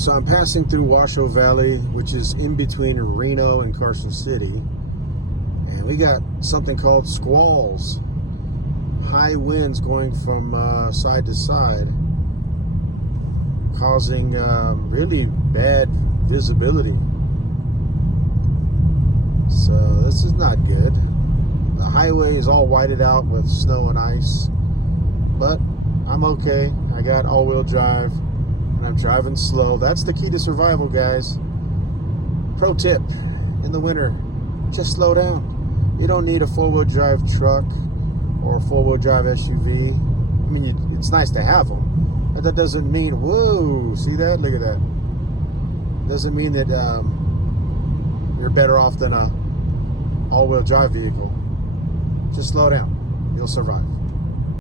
So I'm passing through Washoe Valley, which is in between Reno and Carson City. And we got something called squalls. High winds going from side to side, causing really bad visibility. So this is not good. The highway is all whited out with snow and ice, but I'm okay. I got all-wheel drive and I'm driving slow. That's the key to survival, guys. Pro tip, in the winter, just slow down. You don't need a four-wheel drive truck or a four-wheel drive SUV. I mean, it's nice to have them, but that doesn't mean, whoa, see that? Look at that. Doesn't mean that you're better off than a all-wheel drive vehicle. Just slow down. You'll survive.